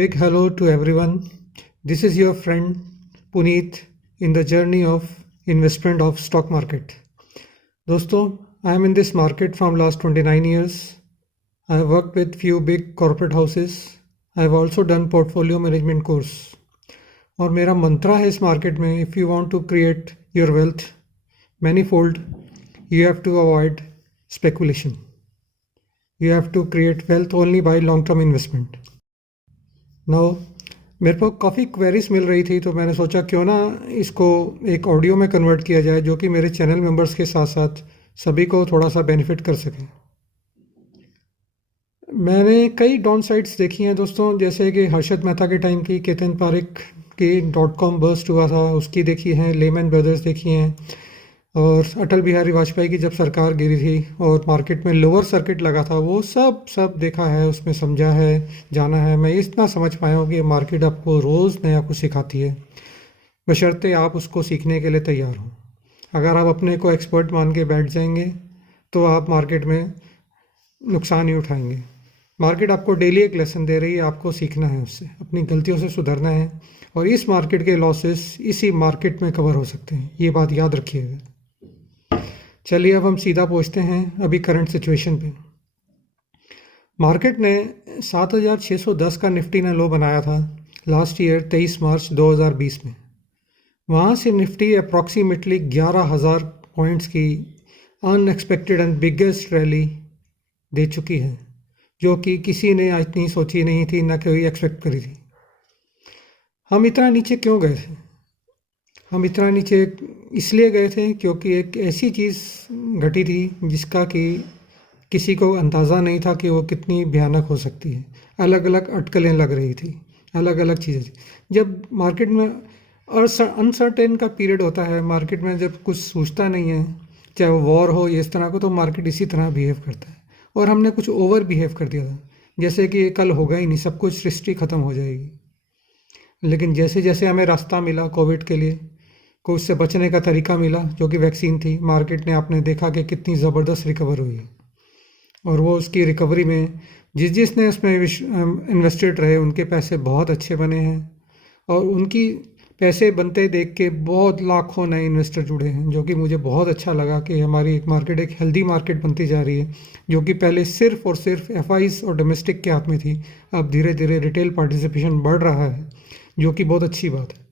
big hello to everyone. This is your friend Puneet in the journey of investment of stock market. दोस्तों, I am in this market from last 29 years. I have worked with few big corporate houses. I have also done portfolio management course. और मेरा मंत्रा है इस market में, if you want to create your wealth manifold, you have to avoid speculation. You have to create wealth only by long-term investment. Now, मेरे को काफ़ी queries मिल रही थी, तो मैंने सोचा क्यों ना इसको एक ऑडियो में कन्वर्ट किया जाए, जो कि मेरे चैनल मेंबर्स के साथ साथ सभी को थोड़ा सा बेनिफिट कर सके। मैंने कई डाउन साइड्स देखी हैं दोस्तों, जैसे कि हर्षद मेहता के टाइम की केतन पारेख की .com बर्स्ट हुआ था, उसकी देखी हैं, लेमन ब्रदर्स देखी हैं, और अटल बिहारी वाजपेयी की जब सरकार गिरी थी और मार्केट में लोअर सर्किट लगा था, वो सब देखा है, उसमें समझा है, जाना है। मैं इतना समझ पाया हूँ कि मार्केट आपको रोज़ नया कुछ सिखाती है, बशर्ते आप उसको सीखने के लिए तैयार हो। अगर आप अपने को एक्सपर्ट मान के बैठ जाएंगे तो आप मार्केट में नुकसान ही उठाएंगे। मार्केट आपको डेली एक लेसन दे रही है, आपको सीखना है, उससे अपनी गलतियों से सुधरना है, और इस मार्केट के लॉसेस इसी मार्केट में कवर हो सकते हैं, ये बात याद रखिएगा। चलिए अब हम सीधा पहुंचते हैं अभी करंट सिचुएशन पे। मार्केट ने 7610 का निफ्टी ने लो बनाया था लास्ट ईयर 23 मार्च 2020 में। वहाँ से निफ्टी अप्रॉक्सीमेटली 11,000 पॉइंट्स की अनएक्सपेक्टेड एंड बिगेस्ट रैली दे चुकी है, जो कि किसी ने इतनी सोची नहीं थी, ना कोई एक्सपेक्ट करी थी। हम इतना नीचे क्यों गए थे? हम इतना नीचे इसलिए गए थे क्योंकि एक ऐसी चीज़ घटी थी जिसका कि किसी को अंदाज़ा नहीं था कि वो कितनी भयानक हो सकती है। अलग अलग अटकलें लग रही थी, अलग अलग चीज़ें थी। जब मार्केट में अनसर्टेन का पीरियड होता है, मार्केट में जब कुछ सोचता नहीं है, चाहे वो वॉर हो या इस तरह को, तो मार्केट इसी तरह बिहेव करता है। और हमने कुछ ओवर बिहेव कर दिया था, जैसे कि कल होगा ही नहीं, सब कुछ सृष्टि ख़त्म हो जाएगी। लेकिन जैसे जैसे हमें रास्ता मिला कोविड के लिए, को उससे बचने का तरीका मिला, जो कि वैक्सीन थी, मार्केट ने आपने देखा कि कितनी ज़बरदस्त रिकवर हुई है। और वो उसकी रिकवरी में जिसने उसमें इन्वेस्टेड रहे, उनके पैसे बहुत अच्छे बने हैं, और उनकी पैसे बनते देख के बहुत लाखों नए इन्वेस्टर जुड़े हैं, जो कि मुझे बहुत अच्छा लगा कि हमारी एक मार्केट एक हेल्दी मार्केट बनती जा रही है, जो कि पहले सिर्फ और सिर्फ एफआईज और डोमेस्टिक के हाथ में थी। अब धीरे धीरे रिटेल पार्टिसिपेशन बढ़ रहा है, जो कि बहुत अच्छी बात है।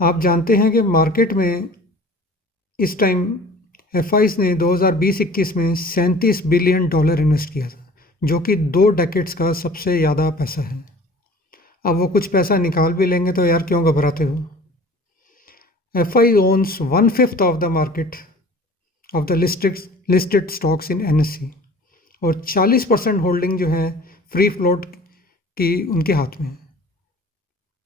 आप जानते हैं कि मार्केट में इस टाइम एफआईज ने 2020-21 में $37 बिलियन इन्वेस्ट किया था, जो कि 2 डेकेड्स का सबसे ज़्यादा पैसा है। अब वो कुछ पैसा निकाल भी लेंगे तो यार क्यों घबराते हो? FI owns 1/5 of the market of the listed stocks in NSC, और 40% होल्डिंग जो है फ्री फ्लोट की उनके हाथ में है।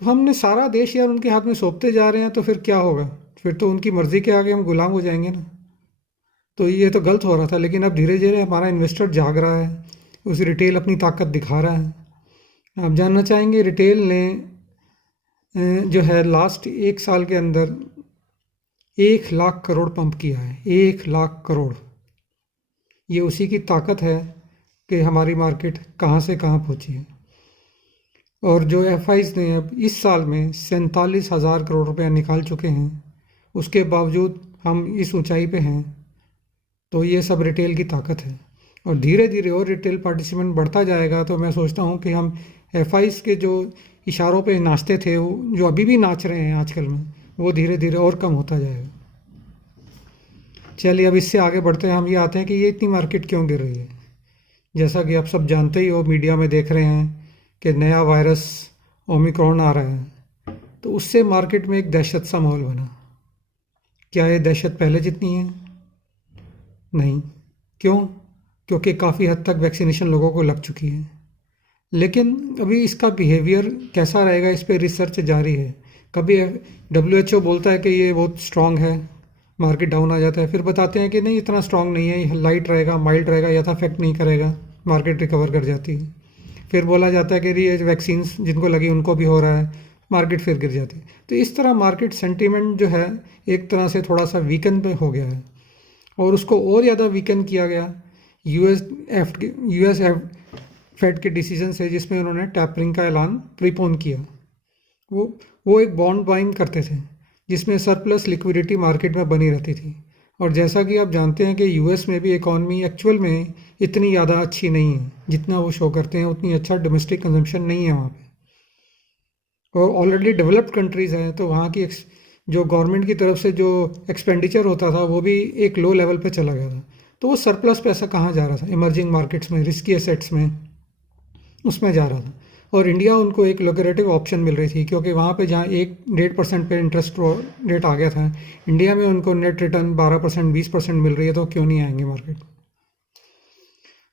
तो हमने सारा देश यार उनके हाथ में सौंपते जा रहे हैं, तो फिर क्या होगा? फिर तो उनकी मर्ज़ी के आगे हम गुलाम हो जाएंगे ना। तो ये तो गलत हो रहा था, लेकिन अब धीरे धीरे हमारा इन्वेस्टर जाग रहा है, उस रिटेल अपनी ताकत दिखा रहा है। आप जानना चाहेंगे, रिटेल ने जो है लास्ट 1 साल के अंदर 1 लाख करोड़ पंप किया है। 1 लाख करोड़, ये उसी की ताकत है कि हमारी मार्केट कहाँ से कहाँ पहुँची है। और जो एफआईज ने अब इस साल में 47,000 करोड़ रुपया निकाल चुके हैं, उसके बावजूद हम इस ऊंचाई पे हैं, तो ये सब रिटेल की ताकत है। और धीरे धीरे और रिटेल पार्टिसिपेंट बढ़ता जाएगा, तो मैं सोचता हूँ कि हम एफआईज के जो इशारों पे नाचते थे, वो जो अभी भी नाच रहे हैं आजकल में, वो धीरे धीरे और कम होता जाएगा। चलिए अब इससे आगे बढ़ते हैं। हम ये आते हैं कि ये इतनी मार्केट क्यों गिर रही है। जैसा कि आप सब जानते ही हो, मीडिया में देख रहे हैं कि नया वायरस ओमिक्रॉन आ रहा है, तो उससे मार्केट में एक दहशत सा माहौल बना। क्या ये दहशत पहले जितनी है? नहीं। क्यों? क्योंकि काफ़ी हद तक वैक्सीनेशन लोगों को लग चुकी है। लेकिन अभी इसका बिहेवियर कैसा रहेगा, इस पर रिसर्च जारी है। कभी WHO बोलता है कि ये बहुत स्ट्रॉन्ग है, मार्केट डाउन आ जाता है, फिर बताते हैं कि नहीं इतना स्ट्रॉन्ग नहीं है, ये लाइट रहेगा, माइल्ड रहेगा, या अफेक्ट नहीं करेगा, मार्केट रिकवर कर जाती है। फिर बोला जाता है कि ये वैक्सीन्स जिनको लगी उनको भी हो रहा है, मार्केट फिर गिर जाती है। तो इस तरह मार्केट सेंटीमेंट जो है एक तरह से थोड़ा सा वीकन पे हो गया है, और उसको और ज़्यादा वीकन किया गया यूएस फेड के डिसीजन से, जिसमें उन्होंने टैपरिंग का ऐलान प्रीपोन किया। वो वो एक बॉन्ड बाइंग करते थे जिसमें सरप्लस लिक्विडिटी मार्केट में बनी रहती थी। और जैसा कि आप जानते हैं कि यूएस में भी इकॉनमी एक्चुअल में इतनी ज़्यादा अच्छी नहीं है जितना वो शो करते हैं, उतनी अच्छा डोमेस्टिक कंजम्पशन नहीं है वहाँ पे। और ऑलरेडी डेवलप्ड कंट्रीज़ हैं तो वहाँ की जो गवर्नमेंट की तरफ से जो एक्सपेंडिचर होता था वो भी एक लो लेवल पे चला गया था। तो वो सरप्लस पैसा कहाँ जा रहा था? इमर्जिंग मार्केट्स में, रिस्की एसेट्स में, उसमें जा रहा था। और इंडिया उनको एक लुक्रेटिव ऑप्शन मिल रही थी, क्योंकि वहाँ पे जहाँ 1-1.5% पे इंटरेस्ट रेट आ गया था, इंडिया में उनको नेट रिटर्न 12%, 20% मिल रही है, तो क्यों नहीं आएंगे मार्केट।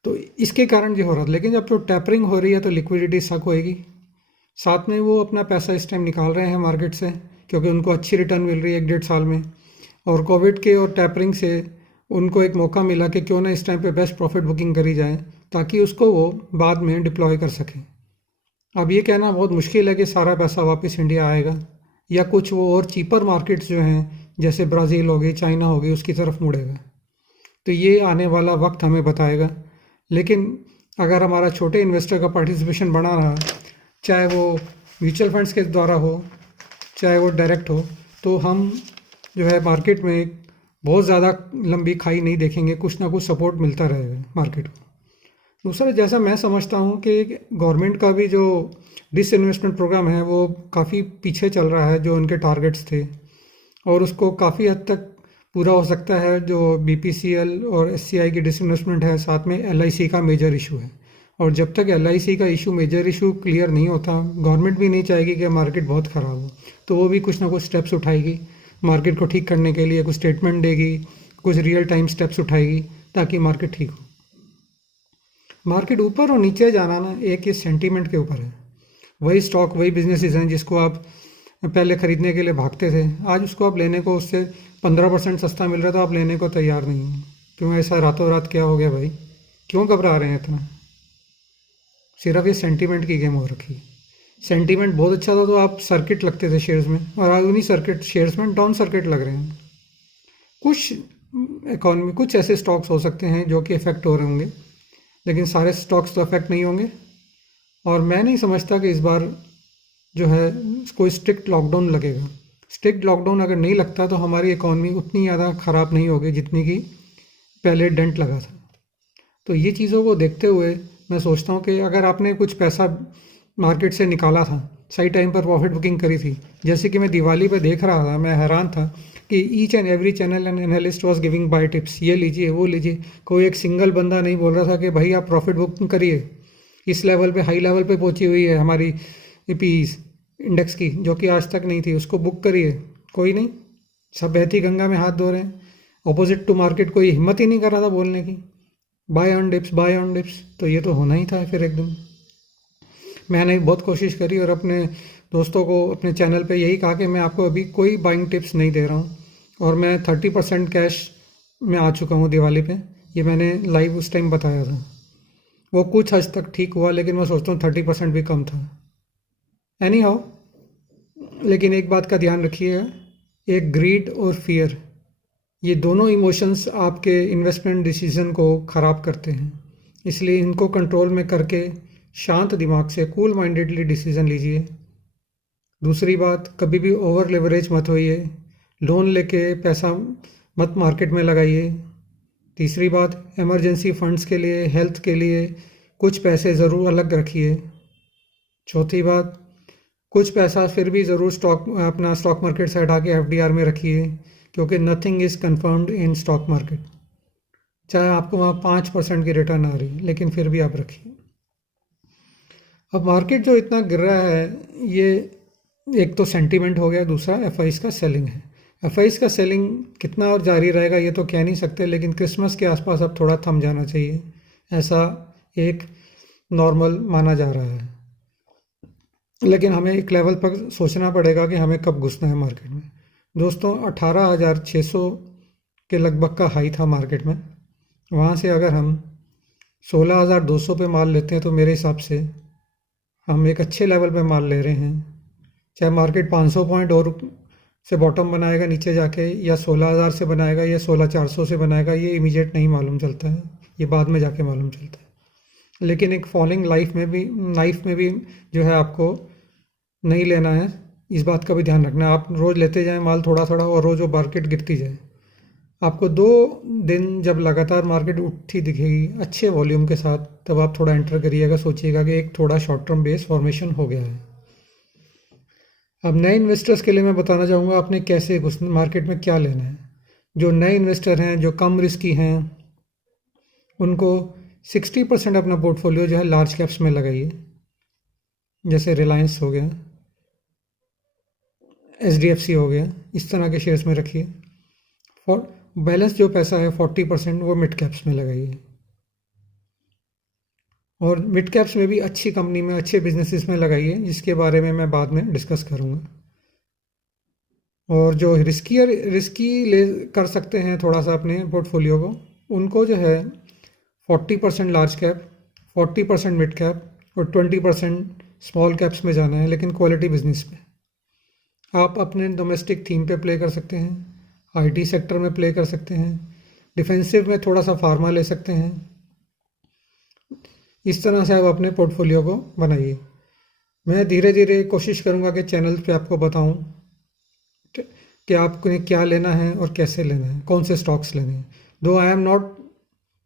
तो इसके कारण ये हो रहा था। लेकिन जब तो टैपरिंग हो रही है तो लिक्विडिटी सक होएगी। साथ में वो अपना पैसा इस टाइम निकाल रहे हैं मार्केट से, क्योंकि उनको अच्छी रिटर्न मिल रही है 1-1.5 साल में। और कोविड के और टैपरिंग से उनको एक मौका मिला कि क्यों ना इस टाइम पे बेस्ट प्रॉफिट बुकिंग करी जाए, ताकि उसको वो बाद में डिप्लॉय कर सकें। अब ये कहना बहुत मुश्किल है कि सारा पैसा वापस इंडिया आएगा, या कुछ वो और चीपर मार्केट्स जो हैं जैसे ब्राज़ील हो गई, चाइना हो गई, उसकी तरफ मुड़ेगा। तो ये आने वाला वक्त हमें बताएगा। लेकिन अगर हमारा छोटे इन्वेस्टर का पार्टिसिपेशन बढ़ा रहा, चाहे वो म्यूचुअल फंड्स के द्वारा हो, चाहे वो डायरेक्ट हो, तो हम जो है मार्केट में बहुत ज़्यादा लंबी खाई नहीं देखेंगे, कुछ ना कुछ सपोर्ट मिलता रहेगा मार्केट को। दूसरा, जैसा मैं समझता हूँ कि गवर्नमेंट का भी जो डिसइन्वेस्टमेंट प्रोग्राम है वो काफ़ी पीछे चल रहा है जो उनके टारगेट्स थे, और उसको काफ़ी हद तक पूरा हो सकता है। जो बीपीसीएल और एससीआई की डिसइन्वेस्टमेंट है, साथ में एलआईसी का मेजर इशू है। और जब तक एलआईसी का इशू, मेजर इशू क्लियर नहीं होता, गवर्नमेंट भी नहीं चाहेगी कि मार्केट बहुत ख़राब हो, तो वो भी कुछ ना कुछ स्टेप्स उठाएगी मार्केट को ठीक करने के लिए, कुछ स्टेटमेंट देगी, कुछ रियल टाइम स्टेप्स उठाएगी ताकि मार्केट ठीक हो। मार्केट ऊपर और नीचे जाना ना एक ये सेंटीमेंट के ऊपर है। वही स्टॉक, वही बिजनेसेस हैं जिसको आप पहले ख़रीदने के लिए भागते थे, आज उसको आप लेने को, उससे 15% सस्ता मिल रहा था, आप लेने को तैयार नहीं हैं। क्यों ऐसा रातों रात क्या हो गया भाई? क्यों घबरा रहे हैं इतना? सिर्फ ये सेंटीमेंट की गेम हो रखी है। सेंटीमेंट बहुत अच्छा था तो आप सर्किट लगते थे शेयर्स में, और आज उन्हीं सर्किट शेयर्स में डाउन सर्किट लग रहे हैं। कुछ इकॉनमी, कुछ ऐसे स्टॉक्स हो सकते हैं जो कि इफ़ेक्ट हो रहे होंगे, लेकिन सारे स्टॉक्स तो अफेक्ट नहीं होंगे। और मैं नहीं समझता कि इस बार जो है कोई स्ट्रिक्ट लॉकडाउन लगेगा। स्ट्रिक्ट लॉकडाउन अगर नहीं लगता तो हमारी इकॉनमी उतनी ज़्यादा ख़राब नहीं होगी जितनी की पहले डेंट लगा था। तो ये चीज़ों को देखते हुए मैं सोचता हूँ कि अगर आपने कुछ पैसा मार्केट से निकाला था, सही टाइम पर प्रॉफिट बुकिंग करी थी, जैसे कि मैं दिवाली पे देख रहा था, मैं हैरान था कि each and every channel and analyst was giving buy tips, ये लीजिए वो लीजिए। कोई एक सिंगल बंदा नहीं बोल रहा था कि भाई आप प्रॉफिट बुकिंग करिए, इस लेवल पे, हाई लेवल पे पहुंची हुई है हमारी पीईस इंडेक्स की, जो कि आज तक नहीं थी, उसको बुक करिए। कोई नहीं, सब बहती गंगा में हाथ धो रहे हैं। ऑपोजिट टू मार्केट कोई हिम्मत ही नहीं कर रहा था बोलने की, buy on dips, buy on dips. तो ये तो होना ही था फिर एक दिन। मैंने बहुत कोशिश करी और अपने दोस्तों को अपने चैनल पे यही कहा कि मैं आपको अभी कोई बाइंग टिप्स नहीं दे रहा हूँ, और मैं 30% कैश में आ चुका हूँ दिवाली पे। ये मैंने लाइव उस टाइम बताया था। वो कुछ हद तक ठीक हुआ, लेकिन मैं सोचता हूँ 30% भी कम था। एनी हाउ, लेकिन एक बात का ध्यान रखिएगा, एक ग्रीड और फियर, ये दोनों इमोशंस आपके इन्वेस्टमेंट डिसीजन को ख़राब करते हैं। इसलिए इनको कंट्रोल में करके शांत दिमाग से, कूल माइंडेडली डिसीजन लीजिए। दूसरी बात, कभी भी ओवर लेवरेज मत होइए, लोन लेके पैसा मत मार्केट में लगाइए। तीसरी बात, इमरजेंसी फंड्स के लिए, हेल्थ के लिए कुछ पैसे ज़रूर अलग रखिए। चौथी बात, कुछ पैसा फिर भी ज़रूर अपना स्टॉक मार्केट से हटा के एफडीआर में रखिए, क्योंकि nothing is confirmed in stock market. चाहे आपको वहाँ 5% की रिटर्न आ रही है, लेकिन फिर भी आप रखिए। अब मार्केट जो इतना गिर रहा है, ये एक तो सेंटीमेंट हो गया, दूसरा एफआईज का सेलिंग है। एफआईज का सेलिंग कितना और जारी रहेगा ये तो कह नहीं सकते, लेकिन क्रिसमस के आसपास अब थोड़ा थम जाना चाहिए, ऐसा एक नॉर्मल माना जा रहा है। लेकिन हमें एक लेवल पर सोचना पड़ेगा कि हमें कब घुसना है मार्केट में। दोस्तों, 18,600 के लगभग का हाई था मार्केट में। वहाँ से अगर हम 16,200 पे माल लेते हैं तो मेरे हिसाब से हम एक अच्छे लेवल पे माल ले रहे हैं। चाहे मार्केट 500 पॉइंट और से बॉटम बनाएगा नीचे जाके, या 16,000 से बनाएगा, या 16,400 से बनाएगा, ये इमीडिएट नहीं मालूम चलता है, ये बाद में जाके मालूम चलता है। लेकिन एक फॉलिंग लाइफ में भी जो है आपको नहीं लेना है। इस बात का भी ध्यान रखना है। आप रोज़ लेते जाएं माल थोड़ा थोड़ा, और रोज़ वो मार्केट गिरती जाए। आपको 2 दिन जब लगातार मार्केट उठती दिखेगी अच्छे वॉल्यूम के साथ, तब आप थोड़ा एंटर करिएगा। सोचिएगा कि एक थोड़ा शॉर्ट टर्म बेस फॉर्मेशन हो गया है। अब नए इन्वेस्टर्स के लिए मैं बताना चाहूँगा आपने कैसे घुसना, मार्केट में क्या लेना है। जो नए इन्वेस्टर हैं, जो कम रिस्की हैं, उनको 60% अपना पोर्टफोलियो जो है लार्ज कैप्स में लगाइए, जैसे रिलायंस हो गया, HDFC हो गया, इस तरह के शेयर्स में रखिए। फॉर बैलेंस जो पैसा है 40% वो मिड कैप्स में लगाइए। और मिड कैप्स में भी अच्छी कंपनी में, अच्छे बिजनेसेस में लगाइए, जिसके बारे में मैं बाद में डिस्कस करूँगा। और जो रिस्की ले कर सकते हैं थोड़ा सा अपने पोर्टफोलियो को, उनको जो है 40% लार्ज कैप, 40% मिड कैप और 20% स्मॉल कैप्स में जाना है, लेकिन क्वालिटी बिजनेस में। आप अपने डोमेस्टिक थीम पे प्ले कर सकते हैं, IT सेक्टर में प्ले कर सकते हैं, डिफेंसिव में थोड़ा सा फार्मा ले सकते हैं। इस तरह से आप अपने पोर्टफोलियो को बनाइए। मैं धीरे धीरे कोशिश करूँगा कि चैनल पे आपको बताऊँ कि आपको क्या लेना है और कैसे लेना है, कौन से स्टॉक्स लेने हैं। दो I am not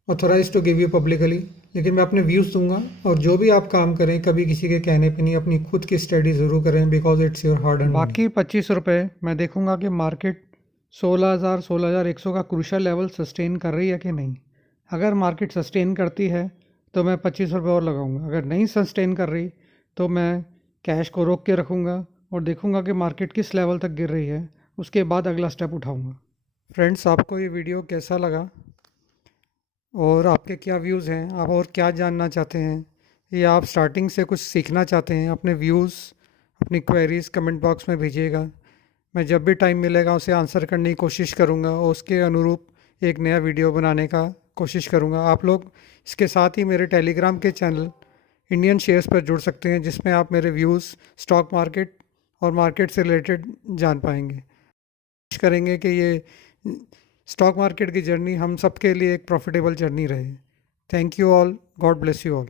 authorise to give you publicly, लेकिन मैं अपने व्यूज़ दूंगा। और जो भी आप काम करें, कभी किसी के कहने पे नहीं, अपनी खुद की स्टडी ज़रूर करें, because it's your hard and बाकी 25 रुपये मैं देखूंगा कि मार्केट 16,100 का क्रूशल लेवल सस्टेन कर रही है कि नहीं। अगर मार्केट सस्टेन करती है तो मैं 25 रुपये और लगाऊंगा। अगर नहीं सस्टेन कर रही तो मैं कैश को रोक के रखूँगा और देखूँगा कि मार्केट किस लेवल तक गिर रही है, उसके बाद अगला स्टेप उठाऊँगा। फ्रेंड्स, आपको ये वीडियो कैसा लगा और आपके क्या व्यूज़ हैं, आप और क्या जानना चाहते हैं, या आप स्टार्टिंग से कुछ सीखना चाहते हैं, अपने व्यूज़, अपनी क्वेरीज़ कमेंट बॉक्स में भेजिएगा। मैं जब भी टाइम मिलेगा उसे आंसर करने की कोशिश करूँगा और उसके अनुरूप एक नया वीडियो बनाने का कोशिश करूँगा। आप लोग इसके साथ ही मेरे टेलीग्राम के चैनल इंडियन शेयर्स पर जुड़ सकते हैं, जिसमें आप मेरे व्यूज़, स्टॉक मार्केट और मार्केट से रिलेटेड जान पाएंगे। कोशिश करेंगे कि ये स्टॉक मार्केट की जर्नी हम सबके लिए एक प्रॉफिटेबल जर्नी रहे। Thank you all, God bless you all.